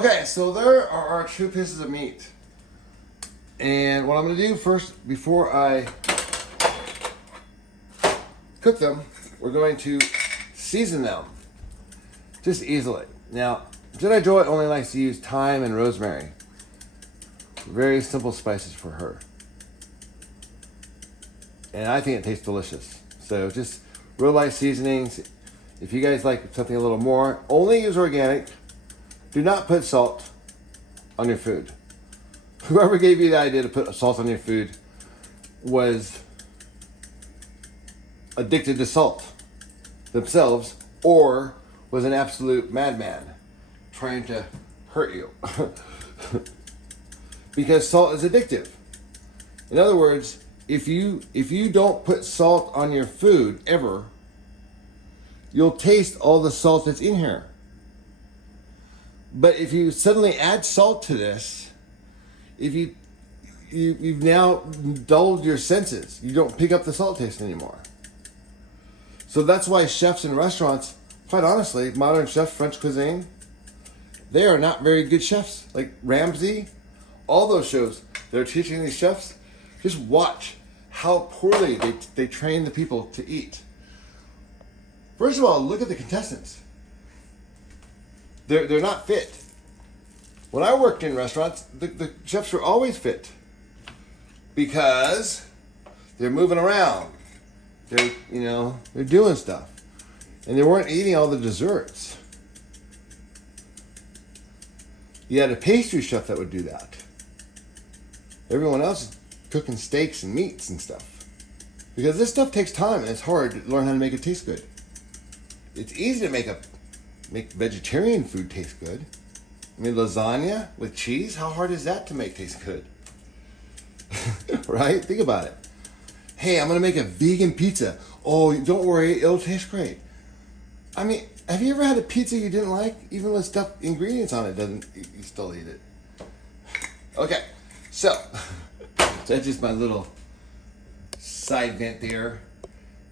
Okay, so there are our 2 pieces of meat. And what I'm going to do first, before I cook them, we're going to season them just easily. Now, Jedi Joy only likes to use thyme and rosemary. Very simple spices for her. And I think it tastes delicious. So just real light seasonings. If you guys like something a little more, only use organic. Do not put salt on your food. Whoever gave you the idea to put salt on your food was addicted to salt themselves, or was an absolute madman trying to hurt you. Because salt is addictive. In other words, if you don't put salt on your food ever, you'll taste all the salt that's in here. But if you suddenly add salt to this, if you've now dulled your senses. You don't pick up the salt taste anymore. So that's why chefs in restaurants, quite honestly, modern chefs, French cuisine, they are not very good chefs. Like Ramsay, all those shows, they're teaching these chefs, just watch how poorly they train the people to eat. First of all, look at the contestants. They're not fit. When I worked in restaurants, the chefs were always fit because they're moving around. They're doing stuff. And they weren't eating all the desserts. You had a pastry chef that would do that. Everyone else is cooking steaks and meats and stuff. Because this stuff takes time and it's hard to learn how to make it taste good. It's easy to make vegetarian food taste good. I mean, lasagna with cheese, how hard is that to make taste good? Right? Think about it. Hey, I'm going to make a vegan pizza. Oh, don't worry, it'll taste great. I mean, have you ever had a pizza you didn't like? Even with ingredients on it, you still eat it. Okay, so that's just my little side vent there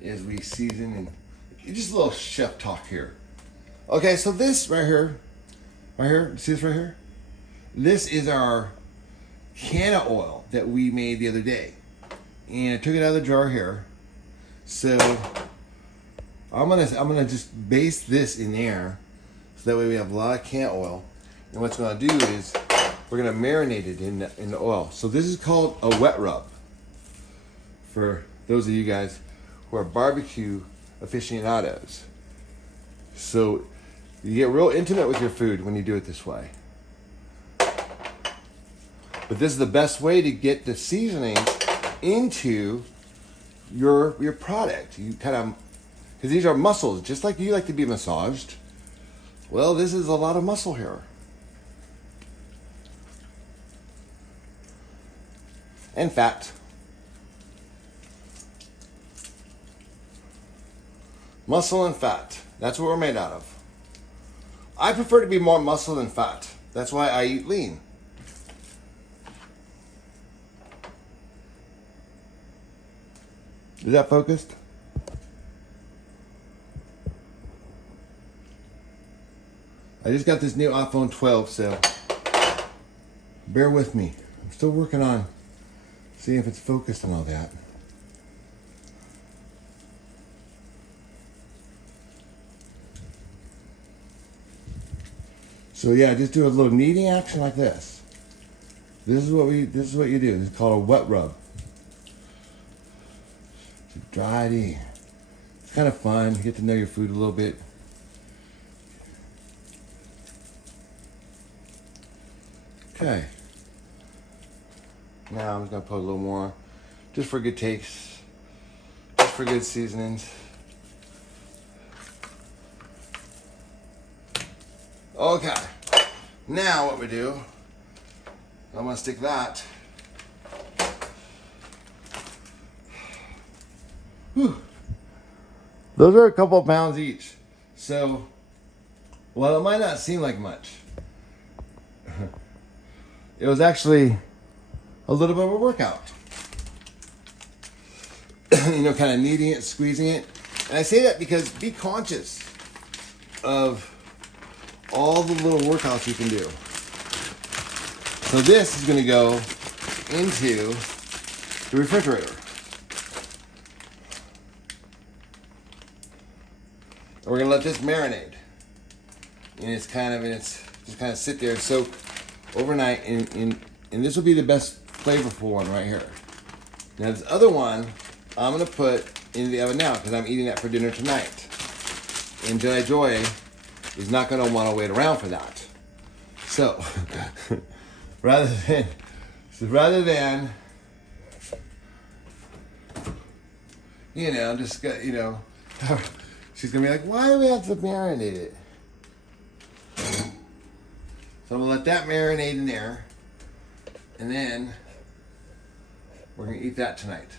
as we season and just a little chef talk here. Okay, so this right here, see this right here? This is our can of oil that we made the other day. And I took it out of the jar here. So I'm gonna just base this in there, so that way we have a lot of can oil. And what's gonna do is we're gonna marinate it in the oil. So this is called a wet rub. For those of you guys who are barbecue aficionados. So you get real intimate with your food when you do it this way. But this is the best way to get the seasoning into your product. You kind of, because these are muscles, just like you like to be massaged. Well, this is a lot of muscle here. And fat. Muscle and fat. That's what we're made out of. I prefer to be more muscle than fat. That's why I eat lean. Is that focused? I just got this new iPhone 12, so bear with me. I'm still working on seeing if it's focused and all that. So yeah, just do a little kneading action like this. This is what you do. It's called a wet rub. Dry it in. It's kind of fun. You get to know your food a little bit. Okay. Now I'm just gonna put a little more, just for good taste, just for good seasonings. Okay. Now what we do, I'm gonna stick that. Whew. Those are a couple of pounds each. So, well, it might not seem like much. It was actually a little bit of a workout. Kind of kneading it, squeezing it. And I say that because be conscious of all the little workouts you can do. So this is going to go into the refrigerator. And we're going to let this marinate. And it's just kind of sit there and soak overnight. And this will be the best flavorful one right here. Now this other one, I'm going to put in the oven now because I'm eating that for dinner tonight. And Jedi Joy is not going to want to wait around for that. So, rather than, just she's going to be like, why do we have to marinate it? So I'm going to let that marinate in there. And then we're going to eat that tonight.